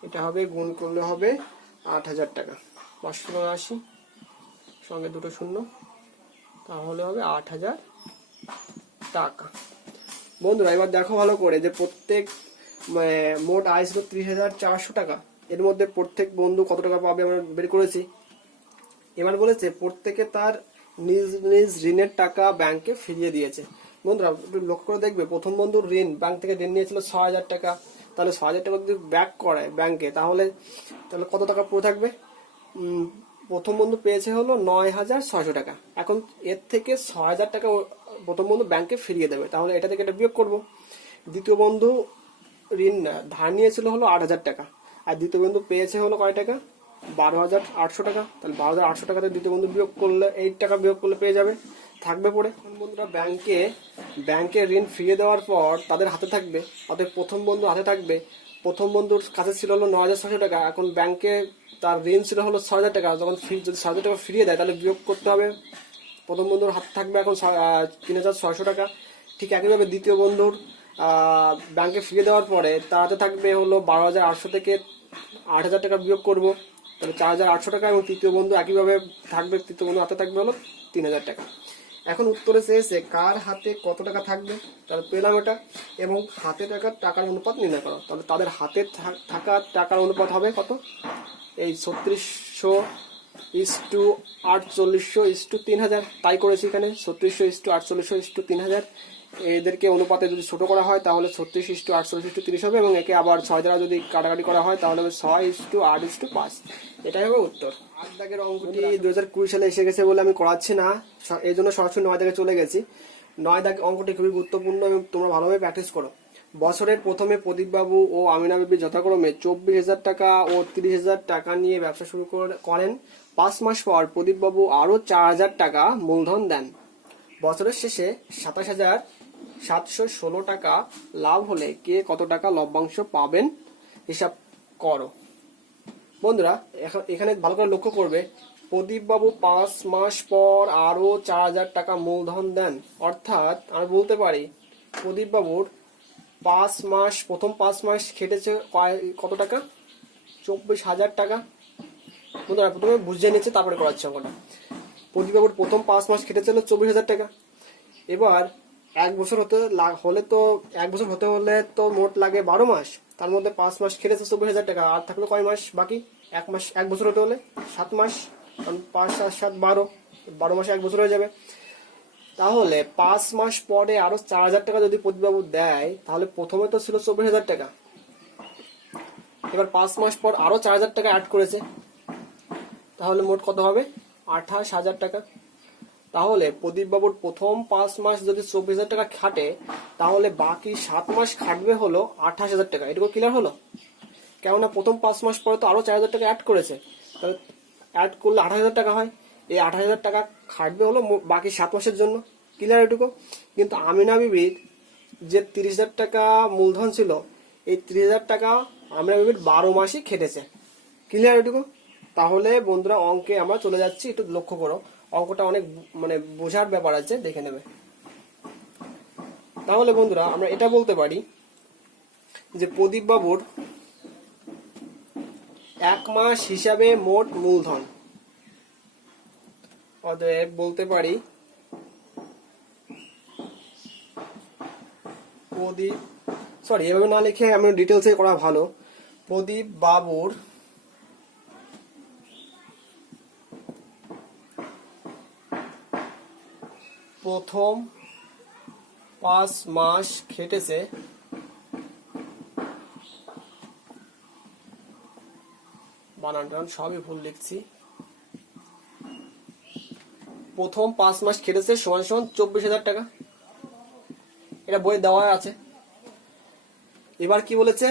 এটা হবে গুণ করলে হবে 8,000 টাকা, 580 সঙ্গে দুটো শূন্য, তাহলে হবে 8,000 টাকা। বন্ধুরা এবার দেখো ভালো করে যে প্রত্যেক মোট আয় ছিল 30,400 টাকা, এর মধ্যে প্রত্যেক বন্ধু কত টাকা পাবে আমরা বের করেছি। এবার বলেছে প্রত্যেকে তার নিজ নিজ ঋণের টাকা ব্যাংকে ফিরিয়ে দিয়েছে। বন্ধুরা একটু লক্ষ্য করে দেখবে, প্রথম বন্ধুর ঋণ, ব্যাংক থেকে ঋণ নিয়েছিল 6,000 টাকা, তাহলে 6,000 টাকা যদি ব্যাক করে ব্যাংকে, তাহলে কত টাকা পড়ে থাকবে? প্রথম বন্ধু পেয়েছে হলো 9,600 টাকা, এখন এর থেকে 6,000 টাকা প্রথম বন্ধু ব্যাংকে ফিরিয়ে দেবে, তাহলে এটা থেকে এটা বিয়োগ করব। দ্বিতীয় বন্ধু ঋণ ধার নিয়েছিল হলো 8,000 টাকা, আর দ্বিতীয় বন্ধু পেয়েছে হলো কয় টাকা? 12,800 টাকা, তাহলে 12,800 টাকাতে দ্বিতীয় বন্ধু বিয়োগ করলে 8 টাকা বিয়োগ করলে পেয়ে যাবে, থাকবে পড়ে। বন্ধুরা ব্যাংকে ঋণ ফিরিয়ে দেওয়ার পর তাদের হাতে থাকবে, অর্থাৎ প্রথম বন্ধু হাতে থাকবে, প্রথম বন্ধুর কাছে ছিল হলো 9,600 টাকা, এখন ব্যাংকে তার ঋণ ছিল হলো 6,000 টাকা, যখন যদি 6,000 টাকা ফিরিয়ে দেয় তাহলে বিয়োগ করতে হবে, প্রথম বন্ধুর হাতে থাকবে এখন 3,600 টাকা। ঠিক একইভাবে দ্বিতীয় বন্ধুর ব্যাংকে ফিরিয়ে দেওয়ার পরে তার হাতে থাকবে হলো 12,800 থেকে 8,000 টাকা বিয়োগ করব, তাহলে 4,800 টাকা, এবং তৃতীয় বন্ধু একইভাবে থাকবে, তৃতীয় বন্ধু হাতে থাকবে হলো 3,000 টাকা। এখন উত্তরে চেয়েছে কার হাতে কত টাকা থাকবে, তাহলে পেলাম এটা, এবং হাতে টাকার অনুপাত নির্ণয় করো, তাহলে তাদের হাতে থাকা টাকার অনুপাত হবে কত? এই 3600:4800:3000, তাই করেছি এখানে 3600:4800:3000। এদেরকে অনুপাতে যদি ছোট করা হয় তাহলে 36:48:30 হবে, এবং একে আবার 6 দ্বারা যদি কাটাকাটি করা হয় তাহলে হবে 6:8:5, এটাই হবে উত্তর। 8 দাগের অঙ্কটি 2020 সালে এসে গেছে বলে আমি করাচ্ছি না, এই জন্য সরাসরি 9 দাগে চলে গেছি। 9 দাগ অঙ্কটি খুবই গুরুত্বপূর্ণ এবং তোমরা ভালোভাবে প্র্যাকটিস করো। বছরের প্রথমে প্রদীপবাবু ও আমিনা বিবি যথাক্রমে 24,000 টাকা ও 30,000 টাকা নিয়ে ব্যবসা শুরু করেন। 5 মাস পর প্রদীপবাবু আরো 4,000 টাকা মূলধন দেন। বছরের শেষে 27,716 টাকা লাভ হলে কে কত টাকা লভ্যাংশ পাবেন হিসাব করো। বন্ধুরা এখানে ভালো করে লক্ষ্য করবে, প্রদীপবাবু 5 মাস পর আরো 4,000 টাকা মূলধন দেন, অর্থাৎ আমি বলতে পারি প্রদীপবাবুর 5 মাস, প্রথম 5 মাস খেটেছে কত টাকা? 24,000 টাকা। বন্ধুরা প্রথমে বুঝিয়ে নিচ্ছে তারপরে করাচ্ছে অঙ্কটা। প্রদীপবাবুর প্রথম 5 মাস খেটেছিল 24,000 টাকা, এবার 1 বছর হতে হলে তো মোট লাগে 12 মাস, তার মধ্যে 5 মাস খেটেছে 24,000 টাকা, আর থাকলো কয় মাস বাকি? 1 বছর হতে হলে 7 মাস, কারণ 5 7 7 12 মাসে 1 বছর হয়ে যাবে। তাহলে 5 মাস পরে আরো 4,000 টাকা যদি প্রদীপবাবু দেয়, তাহলে প্রথমে তো ছিল 24,000 টাকা, এবার 5 মাস পর আরো 4,000 টাকা অ্যাড করেছে, তাহলে মোট কত হবে? 28,000 টাকা। তাহলে প্রদীপবাবুর প্রথম 5 মাস যদি 24,000 টাকা খাটে, তাহলে বাকি 7 মাস খাটবে হলো 28,000 টাকা। এটুকু ক্লিয়ার হলো? কেননা প্রথম 5 মাস পরে তো আরো 4,000 টাকা অ্যাড করেছে, তাহলে অ্যাড করলে 28,000 টাকা হয়, এই 28,000 টাকা খাটবে হলো বাকি 7 মাসের জন্য। ক্লিয়ার এটুকু? কিন্তু আমিনা বিবির যে 30,000 টাকা মূলধন ছিল, এই 30,000 টাকা আমিনা বিবির 12 মাসই খেটেছে। ক্লিয়ার এটুকু? তাহলে বন্ধুরা অঙ্কে আমরা চলে যাচ্ছি, একটু লক্ষ্য করো, অঙ্কটা অনেক বোঝার ব্যাপার আছে, দেখে নেবে। তাহলে বন্ধুরা আমরা এটা বলতে পারি যে প্রদীপবাবুর 1 মাস হিসাবে মোট মূলধন, অতএব বলতে পারি এভাবে না লিখে আমি ডিটেলসে করা ভালো। প্রদীপবাবুর প্রথম 5 মাস খেটেছে বানান সবই ভুল লিখছি, প্রথম 5 মাস খেটেছে সমান সমান 24,000 টাকা, এটা বই দেওয়া আছে। এবার কি বলেছে?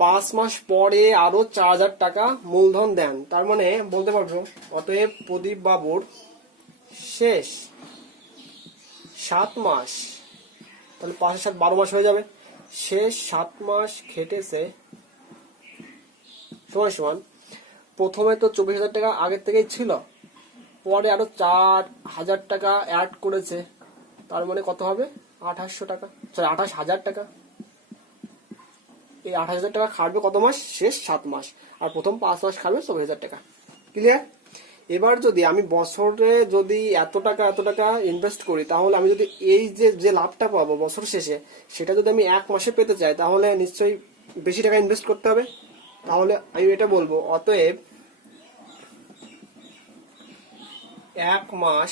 5 মাস পরে আরো 4,000 টাকা মূলধন দেন, তার মানে বলতে পারবো অতএব প্রদীপবাবুর শেষ 7 মাস, তাহলে 5 আর 7 12 মাস হয়ে যাবে। শেষ 7 মাস খেটেছে সমান সমান, প্রথমে তো 24,000 টাকা আগের থেকেই ছিল, পরে আরো 4,000 টাকা অ্যাড করেছে, তার মানে কত হবে 2800 টাকা, সরি 28,000 টাকা। এই 28,000 টাকা খাটবে কত মাস, শেষ 7 মাস, আর প্রথম 5 মাস খাটবে 24,000 টাকা। ক্লিয়ার? এবার যদি আমি বছরে যদি এত টাকা ইনভেস্ট করি, তাহলে আমি যদি এই যে লাভটা পাবো বছর শেষে, সেটা যদি আমি 1 মাসে পেতে চাই, তাহলে নিশ্চয়ই বেশি টাকা ইনভেস্ট করতে হবে। তাহলে আমি এটা বলবো, অতএব 1 মাস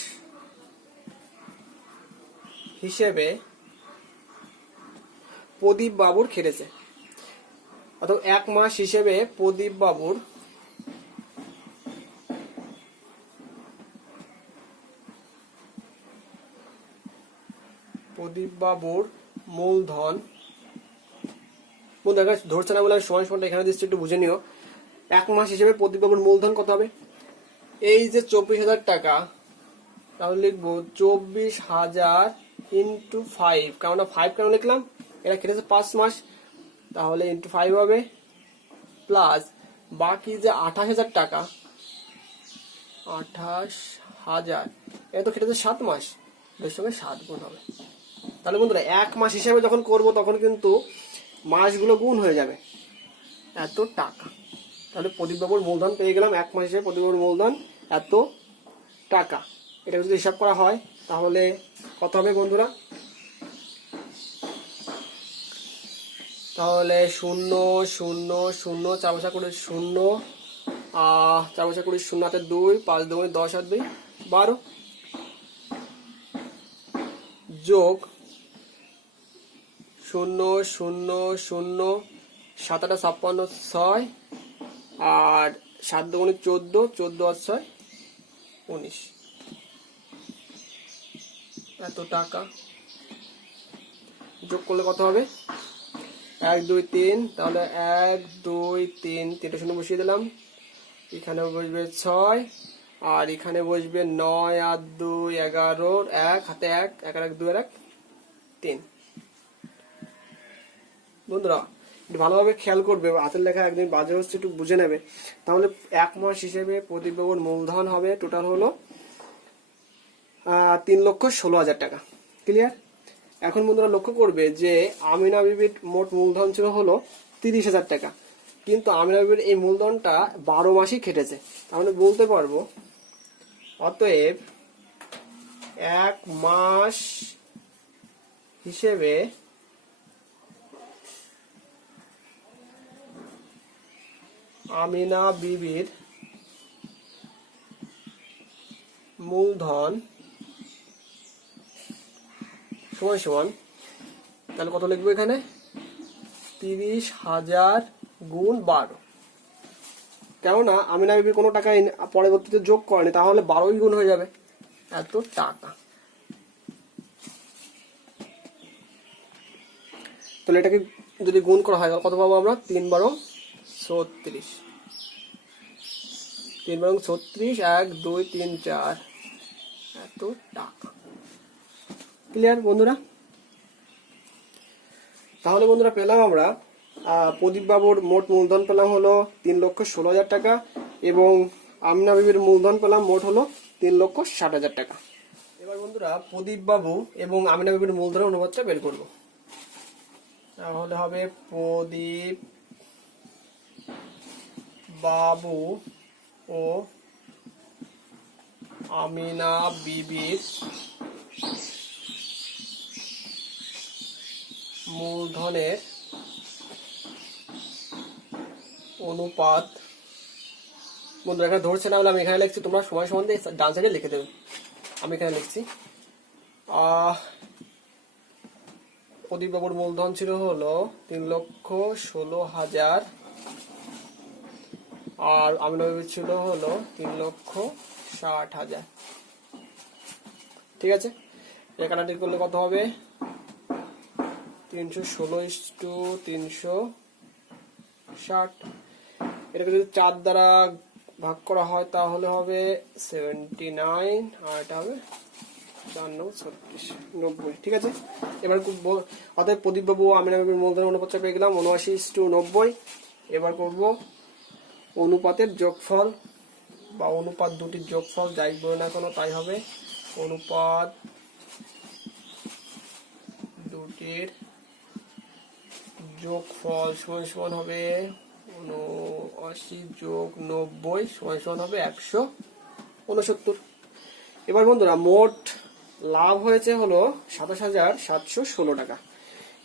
হিসেবে প্রদীপ বাবুর খেটেছে, অথবা 1 মাস হিসেবে প্রদীপ বাবুর মূলধন, ধরছে না বলে আমি সময় সময়টা এখানে দিচ্ছি, একটু বুঝে নিও। 1 মাস হিসেবে প্রদীপ বাবুর মূলধন কত হবে, এই যে 24,000 টাকা, তাহলে লিখবো 24,000 ইন্টু 5, কেননা 5 কেন লিখলাম, এটা খেটেছে 5 মাস, তাহলে ইন্টু 5 হবে, প্লাস বাকি যে 28,000 টাকা, 28,000, এটা তো খেটেছে 7 মাস, এর সঙ্গে 7 গুণ হবে। তাহলে বন্ধুরা 1 মাস হিসেবে যখন করব, তখন কিন্তু মাসগুলো গুণ হয়ে যাবে, এত টাকা। তাহলে প্রদীপ বাবুর মূলধন পেয়ে গেলাম, 1 মাস হিসেবে প্রদীপ বাবুর মূলধন এত টাকা। এটা যদি হিসাব করা হয় তাহলে কত হবে বন্ধুরা, তাহলে 0 0 0 4 বসা করে 0, 4 বসা করে 0 হাতে 2, 5 2 10 আর 2 12, যোগ 0 0 0 7 8 56 6, আর 7 2 14, 14 আর 6 19, এত টাকা। যোগ করলে কত হবে, 1 2 3, তাহলে 1 2 3, 3টে শূন্য বসিয়ে দিলাম, এখানে বসবে 6, আর এখানে বসবে 9 আর 2 11, 1 হাতে 1 1 আর 1 2 আর 1 3। বন্ধুরা একটু ভালোভাবে খেয়াল করবে, হাতের লেখা একদিন বাজে হচ্ছে, একটু বুঝে নেবে। তাহলে 1 মাস হিসেবে প্রদীপ বাবুর মূলধন হবে টোটাল হলো 3,16,000 টাকা। ক্লিয়ার? এখন বন্ধুরা লক্ষ্য করবে যে আমিনা বিবির মোট মূলধন ছিল হলো 30,000 টাকা, কিন্তু আমিনা বিবির এই মূলধনটা 12 মাসই খেটেছে, তাহলে বলতে পারবো অতএব 1 মাস হিসেবে আমিনা বিবির মূলধন সমান সমান, তাহলে কত লিখবো এখানে, 30,000 গুণ 12, কেননা আমিনা বিবি কোনো টাকা পরবর্তীতে যোগ করেনি, তাহলে 12ই গুণ হয়ে যাবে, এত টাকা। তাহলে এটাকে যদি গুণ করা হয় কত পাবো আমরা, 3 12 36, 3 12 36, 1 2 3 4, এত টাকা। ক্লিয়ার বন্ধুরা? তাহলে বন্ধুরা পেলাম আমরা প্রদীপ বাবুর মোট মূলধন পেলাম হলো 3,16,000 টাকা, এবং আমিনা বিবির মূলধন পেলাম মোট হলো 3,60,000 টাকা। এবার বন্ধুরা প্রদীপ বাবু এবং আমিনা বিবির মূলধনের অনুপাতটা বের করব। তাহলে হবে প্রদীপ বাবু ও আমিনা বিবির মূলধনের অনুপাত। বন্ধুরা এখানে ধরছে না বলে আমি এখানে লিখছি, তোমরা সময় সম্বন্ধে ডান সাইডে লিখে দেবে। আমি এখানে লিখছি প্রদীপ বাবুর মূলধন ছিল হলো 3,16,000, আর আমিনা বিবির ছিল হলো 3,60,000। ঠিক আছে, এটা কাটাকাটি করলে কত হবে, 316:360। এটাকে যদি 4 দ্বারা ভাগ করা হয় তাহলে হবে 79, আর এটা হবে 4×9 = 90, ঠিক আছে। এবার অতএব প্রদীপবাবু আমিনা বিবির মূলধন অনুপাতটা পেয়ে গেলাম 79:90। এবার করব অনুপাতের যোগফল বা অনুপাত দুটির যোগফল, যাই বলে না কেন তাই হবে। অনুপাত দুটির যোগফল সমান সমান হবে 79+90 সমান সমান হবে 169। এবার বন্ধুরা মোট লাভ হয়েছে হলো 27,716 টাকা।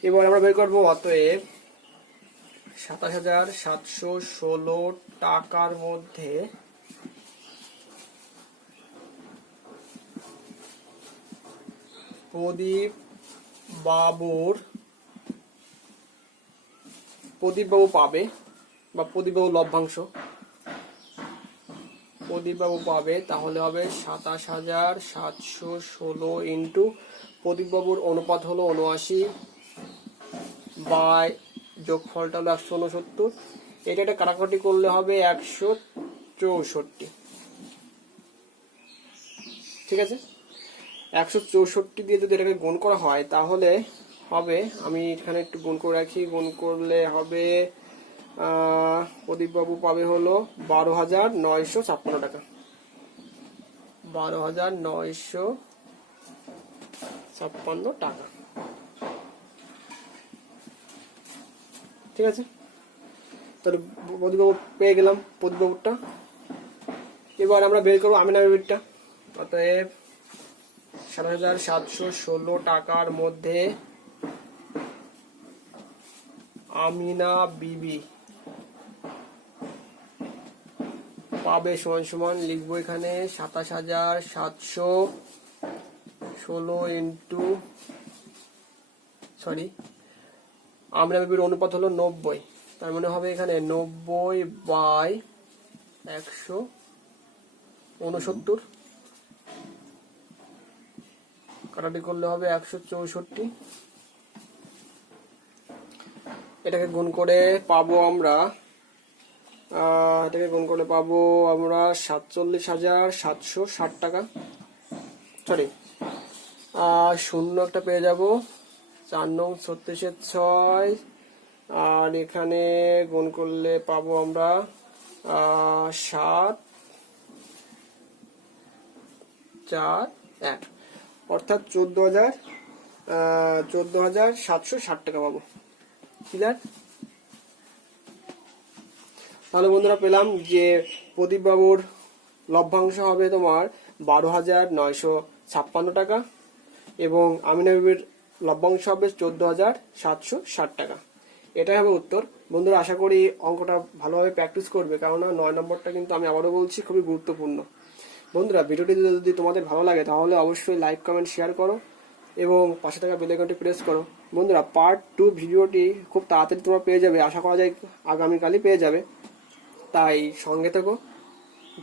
এবার আমরা বের করবো অতএব 27,716 টাকার মধ্যে প্রদীপ বাবু পাবে বা প্রদীপবাবু লভ্যাংশ প্রদীপবাবু পাবে, তাহলে হবে 27,716 ইন্টু প্রদীপবাবুর অনুপাত হলো 79 বাই যোগফলটা হলো 169। এটা একটা কাটাকাটি করলে হবে 164, ঠিক আছে। 164 দিয়ে যদি এটাকে গুণ করা হয় তাহলে হবে, আমি এখানে একটু গুণ করে রাখি, গুণ করলে হবে প্রদীপবাবু পাবে হলো 12,956 টাকা। 12,956 টাকা, ঠিক আছে। তাহলে প্রদীপবাবু পেয়ে গেলাম প্রদীপবাবুরটা। এবার আমরা বের করবো আমিনা বিবিরটা। অতএব 2716 টাকার মধ্যে আমিনা বিবি পাবে সমান সমান লিখবো এখানে 27,716 ইন্টু আমিনা বিবির অনুপাত হলো 90, তার মানে হবে এখানে 90/169, কাটাটি করলে হবে 164। এটাকে গুণ করে পাবো আমরা 47,760 টাকা। শূন্য একটা পেয়ে যাব, 4×36=6, আর এখানে গুণ করলে পাবো আমরা 741, অর্থাৎ 14,760 টাকা পাবো। ক্লিয়ার? তাহলে বন্ধুরা পেলাম যে প্রদীপ বাবুর লভ্যাংশ হবে তোমার 12,956 টাকা এবং আমিনা বিবির লভ্যাংশ হবে 14,760 টাকা। এটাই হবে উত্তর। বন্ধুরা আশা করি অঙ্কটা ভালোভাবে প্র্যাকটিস করবে, কেননা 9 নম্বরটা কিন্তু আমি আবারও বলছি খুবই গুরুত্বপূর্ণ। বন্ধুরা ভিডিওটি যদি তোমাদের ভালো লাগে তাহলে অবশ্যই লাইক কমেন্ট শেয়ার করো এবং পাশে থাকা বেল আইকনটি প্রেস করো। বন্ধুরা পার্ট 2 ভিডিওটি খুব তাড়াতাড়ি তোমরা পেয়ে যাবে, আশা করা যায় আগামীকালই পেয়ে যাবে, তাই সঙ্গে থেকো।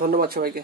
ধন্যবাদ সবাইকে।